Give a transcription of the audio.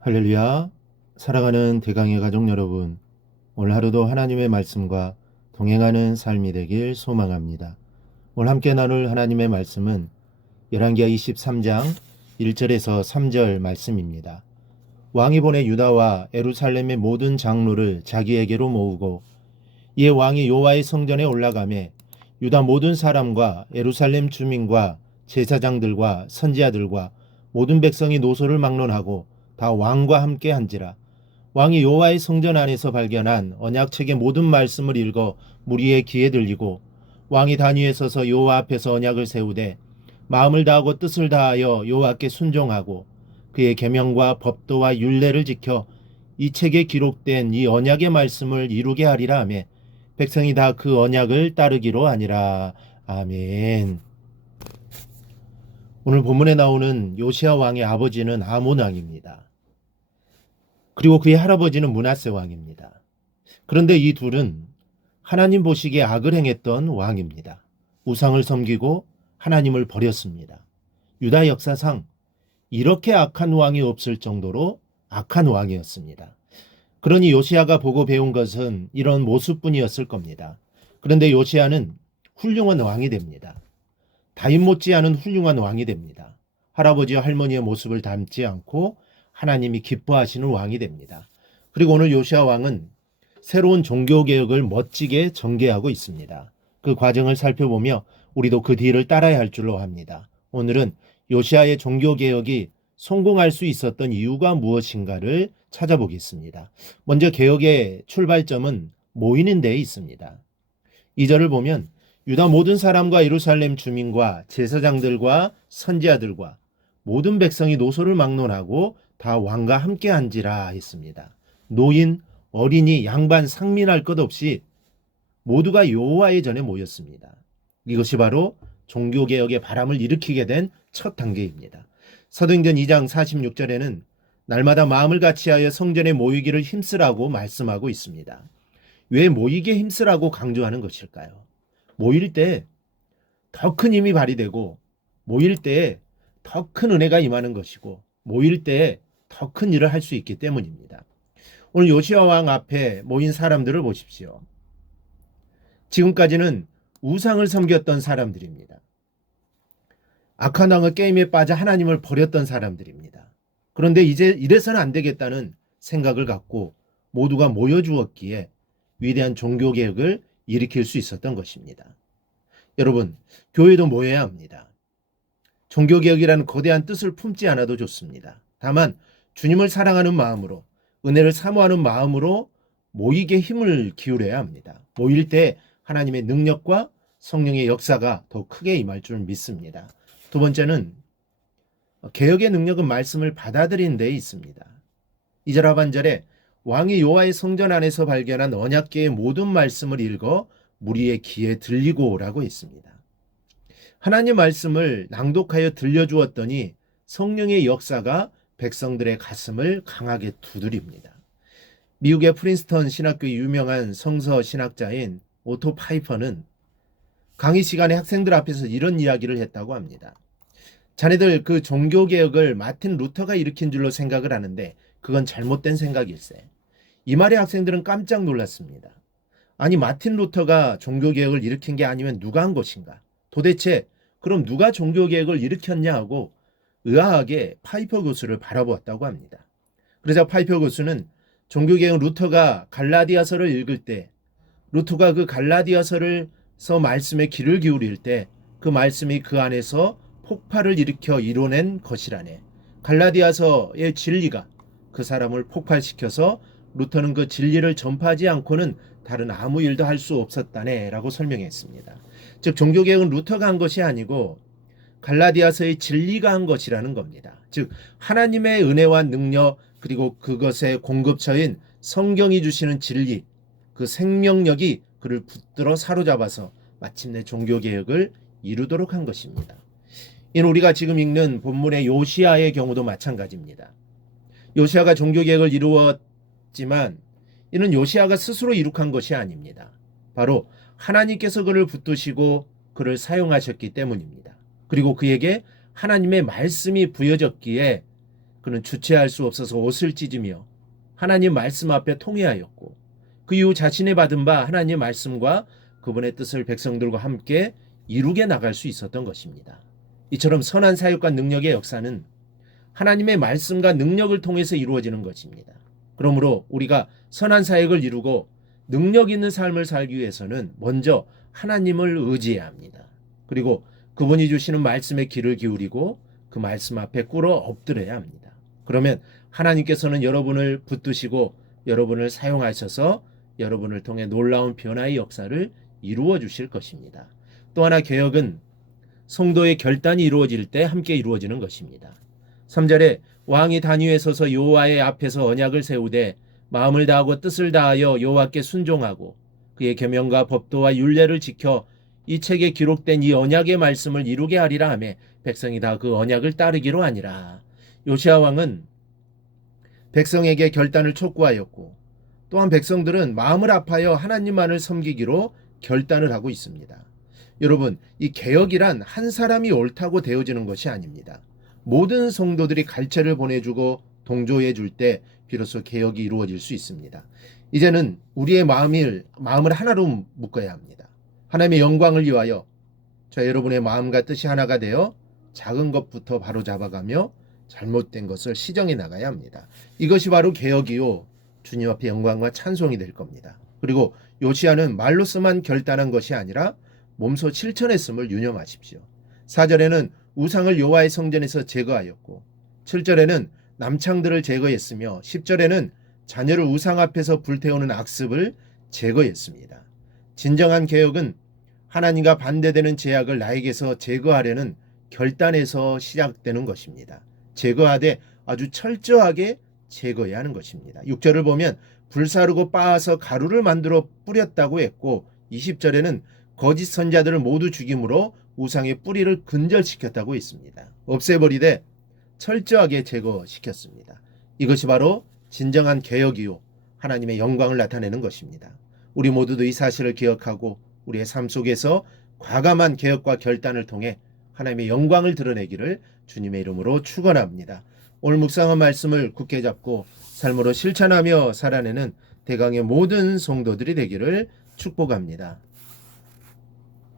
할렐루야. 사랑하는 대강의 가족 여러분, 오늘 하루도 하나님의 말씀과 동행하는 삶이 되길 소망합니다. 오늘 함께 나눌 하나님의 말씀은 열왕기하 23장 1절에서 3절 말씀입니다. 왕이 보내 유다와 예루살렘의 모든 장로를 자기에게로 모으고 이에 왕이 여호와의 성전에 올라가매 유다 모든 사람과 예루살렘 주민과 제사장들과 선지자들과 모든 백성이 노소를 막론하고 다 왕과 함께 한지라. 왕이 여호와의 성전 안에서 발견한 언약책의 모든 말씀을 읽어 무리의 귀에 들리고 왕이 단위에 서서 여호와 앞에서 언약을 세우되 마음을 다하고 뜻을 다하여 여호와께 순종하고 그의 계명과 법도와 율례를 지켜 이 책에 기록된 이 언약의 말씀을 이루게 하리라 하며 백성이 다 그 언약을 따르기로 하니라. 아멘. 오늘 본문에 나오는 요시야 왕의 아버지는 아몬 왕입니다. 그리고 그의 할아버지는 므낫세 왕입니다. 그런데 이 둘은 하나님 보시기에 악을 행했던 왕입니다. 우상을 섬기고 하나님을 버렸습니다. 유다 역사상 이렇게 악한 왕이 없을 정도로 악한 왕이었습니다. 그러니 요시야가 보고 배운 것은 이런 모습뿐이었을 겁니다. 그런데 요시야는 훌륭한 왕이 됩니다. 다윗 못지않은 훌륭한 왕이 됩니다. 할아버지와 할머니의 모습을 닮지 않고 하나님이 기뻐하시는 왕이 됩니다. 그리고 오늘 요시야 왕은 새로운 종교개혁을 멋지게 전개하고 있습니다. 그 과정을 살펴보며 우리도 그 뒤를 따라야 할 줄로 합니다. 오늘은 요시야의 종교개혁이 성공할 수 있었던 이유가 무엇인가를 찾아보겠습니다. 먼저 개혁의 출발점은 모이는 데에 있습니다. 2절을 보면 유다 모든 사람과 예루살렘 주민과 제사장들과 선지자들과 모든 백성이 노소를 막론하고 다 왕과 함께 한지라 했습니다. 노인, 어린이, 양반, 상민할 것 없이 모두가 여호와의 전에 모였습니다. 이것이 바로 종교개혁의 바람을 일으키게 된 첫 단계입니다. 사도행전 2장 46절에는 날마다 마음을 같이하여 성전에 모이기를 힘쓰라고 말씀하고 있습니다. 왜 모이기에 힘쓰라고 강조하는 것일까요? 모일 때 더 큰 힘이 발휘되고 모일 때 더 큰 은혜가 임하는 것이고 모일 때 더 큰 일을 할 수 있기 때문입니다. 오늘 요시야 왕 앞에 모인 사람들을 보십시오. 지금까지는 우상을 섬겼던 사람들입니다. 악한 왕의 게임에 빠져 하나님을 버렸던 사람들입니다. 그런데 이제 이래서는 안 되겠다는 생각을 갖고 모두가 모여주었기에 위대한 종교개혁을 일으킬 수 있었던 것입니다. 여러분, 교회도 모여야 합니다. 종교개혁이라는 거대한 뜻을 품지 않아도 좋습니다. 다만 주님을 사랑하는 마음으로, 은혜를 사모하는 마음으로 모이게 힘을 기울여야 합니다. 모일 때 하나님의 능력과 성령의 역사가 더 크게 임할 줄 믿습니다. 두 번째는 개혁의 능력은 말씀을 받아들이는 데에 있습니다. 2절 하반절에 왕이 여호와의 성전 안에서 발견한 언약궤의 모든 말씀을 읽어 무리의 귀에 들리고 라고 했습니다. 하나님 말씀을 낭독하여 들려주었더니 성령의 역사가 백성들의 가슴을 강하게 두드립니다. 미국의 프린스턴 신학교의 유명한 성서 신학자인 오토 파이퍼는 강의 시간에 학생들 앞에서 이런 이야기를 했다고 합니다. 자네들 그 종교개혁을 마틴 루터가 일으킨 줄로 생각을 하는데 그건 잘못된 생각일세. 이 말에 학생들은 깜짝 놀랐습니다. 아니, 마틴 루터가 종교개혁을 일으킨 게 아니면 누가 한 것인가? 도대체 그럼 누가 종교개혁을 일으켰냐 하고 의아하게 파이퍼 교수를 바라보았다고 합니다. 그러자 파이퍼 교수는 종교개혁 루터가 갈라디아서를 읽을 때 루터가 그 갈라디아서를서 말씀에 귀를 기울일 때 그 말씀이 그 안에서 폭발을 일으켜 이뤄낸 것이라네. 갈라디아서의 진리가 그 사람을 폭발시켜서 루터는 그 진리를 전파하지 않고는 다른 아무 일도 할 수 없었다네 라고 설명했습니다. 즉 종교개혁은 루터가 한 것이 아니고 갈라디아서의 진리가 한 것이라는 겁니다. 즉 하나님의 은혜와 능력 그리고 그것의 공급처인 성경이 주시는 진리, 그 생명력이 그를 붙들어 사로잡아서 마침내 종교개혁을 이루도록 한 것입니다. 이는 우리가 지금 읽는 본문의 요시야의 경우도 마찬가지입니다. 요시야가 종교개혁을 이루었지만 이는 요시야가 스스로 이룩한 것이 아닙니다. 바로 하나님께서 그를 붙드시고 그를 사용하셨기 때문입니다. 그리고 그에게 하나님의 말씀이 부여졌기에 그는 주체할 수 없어서 옷을 찢으며 하나님 말씀 앞에 통회하였고 그 이후 자신이 받은 바 하나님의 말씀과 그분의 뜻을 백성들과 함께 이루게 나갈 수 있었던 것입니다. 이처럼 선한 사역과 능력의 역사는 하나님의 말씀과 능력을 통해서 이루어지는 것입니다. 그러므로 우리가 선한 사역을 이루고 능력 있는 삶을 살기 위해서는 먼저 하나님을 의지해야 합니다. 그리고 그분이 주시는 말씀에 귀를 기울이고 그 말씀 앞에 꿇어 엎드려야 합니다. 그러면 하나님께서는 여러분을 붙드시고 여러분을 사용하셔서 여러분을 통해 놀라운 변화의 역사를 이루어 주실 것입니다. 또 하나 개혁은 성도의 결단이 이루어질 때 함께 이루어지는 것입니다. 3절에 왕이 단위에 서서 여호와의 앞에서 언약을 세우되 마음을 다하고 뜻을 다하여 여호와께 순종하고 그의 계명과 법도와 율례를 지켜 이 책에 기록된 이 언약의 말씀을 이루게 하리라 하며 백성이 다 그 언약을 따르기로 하니라. 요시야 왕은 백성에게 결단을 촉구하였고 또한 백성들은 마음을 아파여 하나님만을 섬기기로 결단을 하고 있습니다. 여러분, 이 개혁이란 한 사람이 옳다고 되어지는 것이 아닙니다. 모든 성도들이 갈채를 보내주고 동조해 줄 때 비로소 개혁이 이루어질 수 있습니다. 이제는 우리의 마음을 하나로 묶어야 합니다. 하나님의 영광을 위하여 여러분의 마음과 뜻이 하나가 되어 작은 것부터 바로 잡아가며 잘못된 것을 시정해 나가야 합니다. 이것이 바로 개혁이요 주님 앞에 영광과 찬송이 될 겁니다. 그리고 요시야는 말로서만 결단한 것이 아니라 몸소 실천했음을 유념하십시오. 4절에는 우상을 여호와의 성전에서 제거하였고 7절에는 남창들을 제거했으며 10절에는 자녀를 우상 앞에서 불태우는 악습을 제거했습니다. 진정한 개혁은 하나님과 반대되는 제약을 나에게서 제거하려는 결단에서 시작되는 것입니다. 제거하되 아주 철저하게 제거해야 하는 것입니다. 6절을 보면 불사르고 빻아서 가루를 만들어 뿌렸다고 했고 20절에는 거짓 선자들을 모두 죽임으로 우상의 뿌리를 근절시켰다고 했습니다. 없애버리되 철저하게 제거시켰습니다. 이것이 바로 진정한 개혁이요 하나님의 영광을 나타내는 것입니다. 우리 모두도 이 사실을 기억하고 우리의 삶 속에서 과감한 개혁과 결단을 통해 하나님의 영광을 드러내기를 주님의 이름으로 축원합니다. 오늘 묵상한 말씀을 굳게 잡고 삶으로 실천하며 살아내는 대강의 모든 성도들이 되기를 축복합니다.